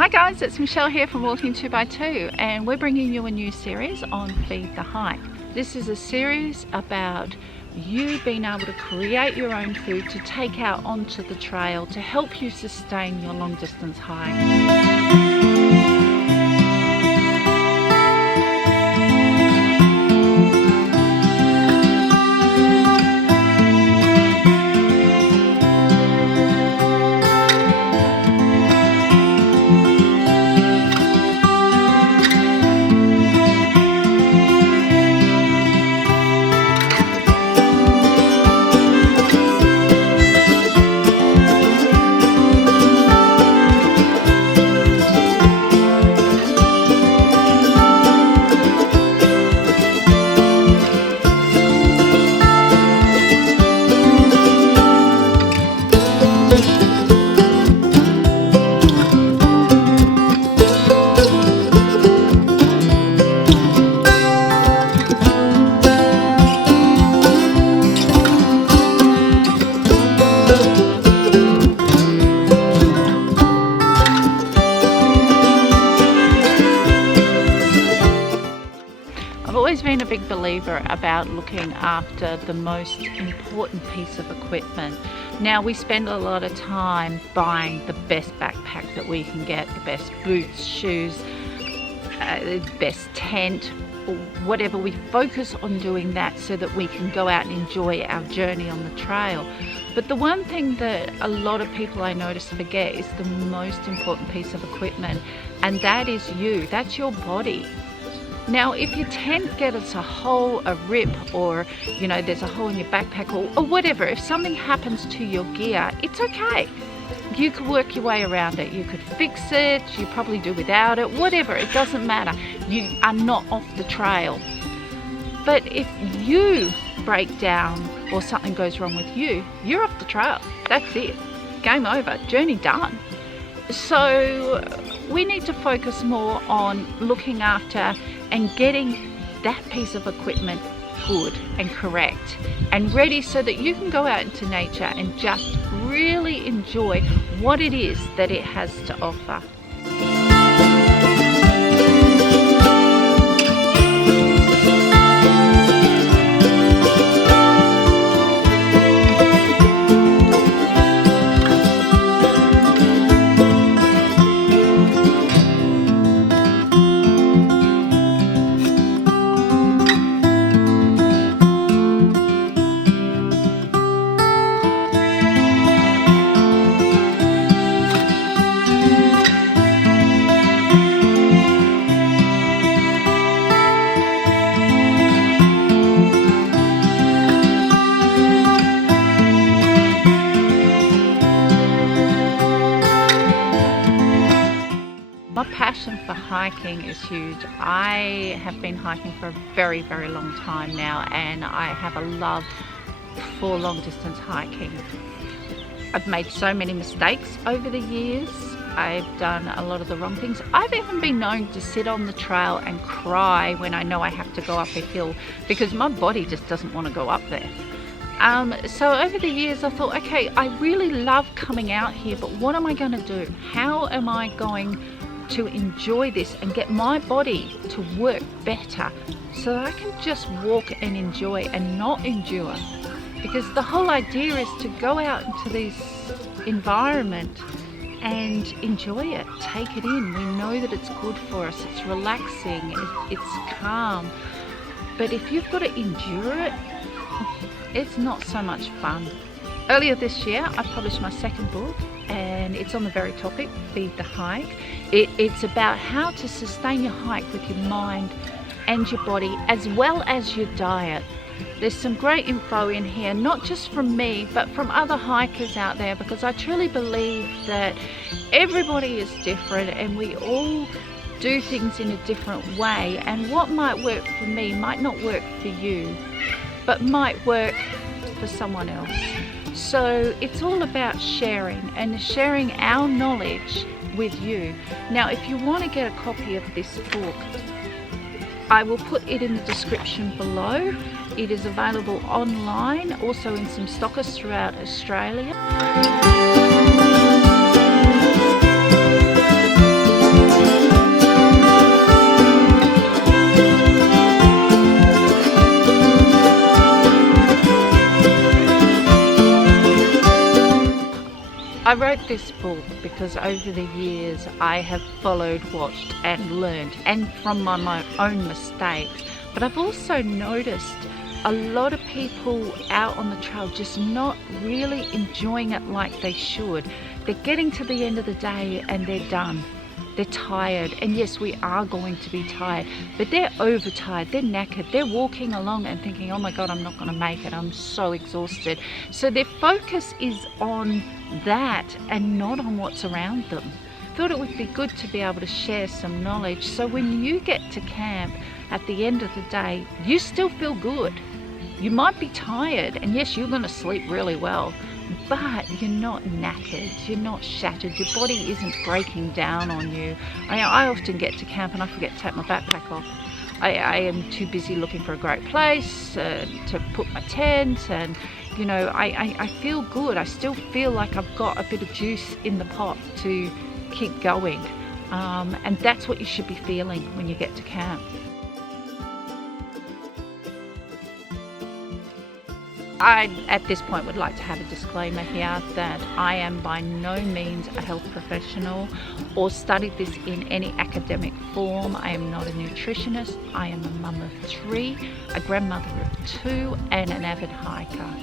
Hi guys, it's Michelle here from Walkingtwobytwo, and we're bringing you a new series on Feed the Hike. This is a series about you being able to create your own food to take out onto the trail to help you sustain your long distance hike. I've always been a big believer about looking after the most important piece of equipment. Now, we spend a lot of time buying the best backpack that we can get, the best boots, shoes, the best tent, or whatever. We focus on doing that so that we can go out and enjoy our journey on the trail. But the one thing that a lot of people I notice forget is the most important piece of equipment, and that is you. That's your body. Now, if your tent gets a hole, a rip, or there's a hole in your backpack or whatever, if something happens to your gear, it's okay. You could work your way around it. You could fix it. You probably do without it. Whatever, it doesn't matter. You are not off the trail. But if you break down or something goes wrong with you, you're off the trail. That's it. Game over. Journey done. So we need to focus more on looking after and getting that piece of equipment good and correct and ready so that you can go out into nature and just really enjoy what it is that it has to offer. My passion for hiking is huge. I have been hiking for a very, very long time now, and I have a love for long distance hiking. I've made so many mistakes over the years. I've done a lot of the wrong things. I've even been known to sit on the trail and cry when I know I have to go up a hill because my body just doesn't want to go up there. So over the years I thought, okay, I really love coming out here, but what am I going to do? How am I going to enjoy this and get my body to work better so that I can just walk and enjoy and not endure? Because the whole idea is to go out into this environment and enjoy it, take it in. We know that it's good for us, it's relaxing, it's calm. But if you've got to endure it, it's not so much fun. Earlier this year I published my second book, and it's on the very topic, Feed the Hike. It's about how to sustain your hike with your mind and your body as well as your diet. There's some great info in here, not just from me but from other hikers out there, because I truly believe that everybody is different and we all do things in a different way, and what might work for me might not work for you but might work for someone else. So it's all about sharing and sharing our knowledge with you. Now, if you want to get a copy of this book, I will put it in the description below. It is available online, also in some stockists throughout Australia. because over the years I have followed, watched and learned, and from my own mistakes. But I've also noticed a lot of people out on the trail just not really enjoying it like they should. They're getting to the end of the day and they're done. They're tired, and yes, we are going to be tired, but they're overtired, they're knackered, they're walking along and thinking, oh my God, I'm not going to make it, I'm so exhausted. So their focus is on that and not on what's around them. Thought it would be good to be able to share some knowledge, so when you get to camp at the end of the day, you still feel good. You might be tired, and yes, you're going to sleep really well, but you're not knackered, you're not shattered, your body isn't breaking down on you. I often get to camp and I forget to take my backpack off. I am too busy looking for a great place to put my tent, and you know, I feel good. I still feel like I've got a bit of juice in the pot to keep going, and that's what you should be feeling when you get to camp. I, at this point, would like to have a disclaimer here that I am by no means a health professional or studied this in any academic form. I am not a nutritionist. I am a mum of 3, a grandmother of 2, and an avid hiker.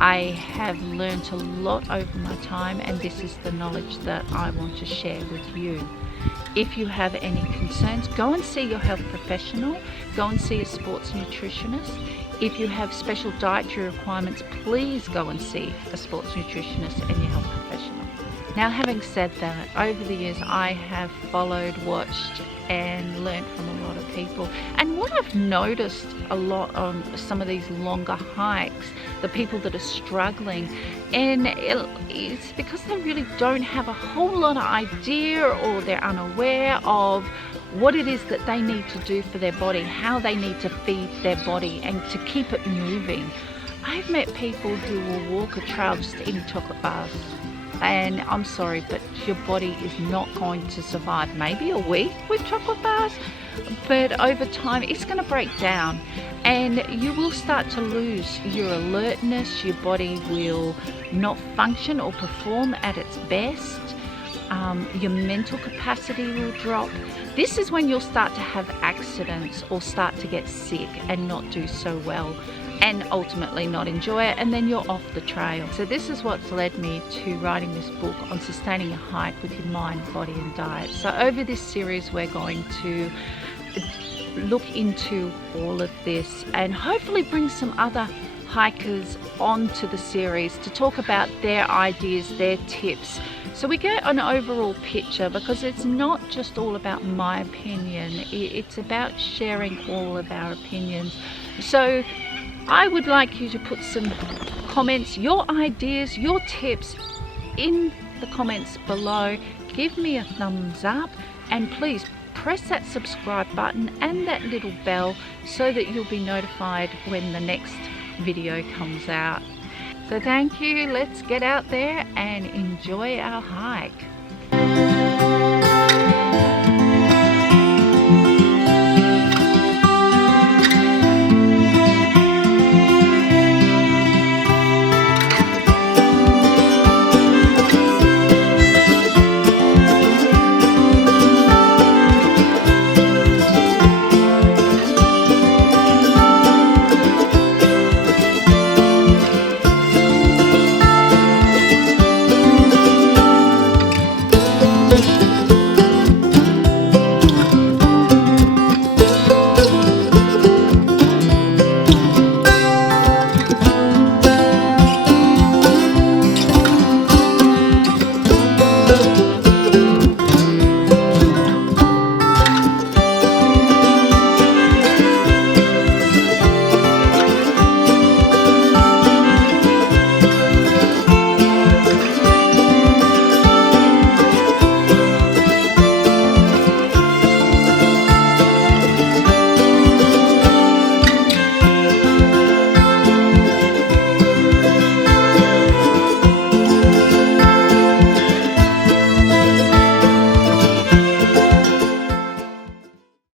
I have learnt a lot over my time, and this is the knowledge that I want to share with you. If you have any concerns, go and see your health professional, go and see a sports nutritionist. If you have special dietary requirements, please go and see a sports nutritionist and your health professional. Now, having said that, over the years I have followed, watched and learned from a lot of people, and what I've noticed a lot on some of these longer hikes, the people that are struggling, and it's because they really don't have a whole lot of idea, or they're unaware of what it is that they need to do for their body, how they need to feed their body and to keep it moving. I've met people who will walk a trail just eating chocolate bars, and I'm sorry, but your body is not going to survive maybe a week with chocolate bars, but over time it's going to break down and you will start to lose your alertness. Your body will not function or perform at its best. Your mental capacity will drop. This is when you'll start to have accidents or start to get sick and not do so well, and ultimately not enjoy it, and then you're off the trail. So this is what's led me to writing this book on sustaining a hike with your mind, body and diet. So over this series we're going to look into all of this and hopefully bring some other hikers onto the series to talk about their ideas, their tips, so we get an overall picture, because it's not just all about my opinion, it's about sharing all of our opinions. So I would like you to put some comments, your ideas, your tips in the comments below. Give me a thumbs up, and please press that subscribe button and that little bell so that you'll be notified when the next video comes out. So thank you, let's get out there and enjoy our hike.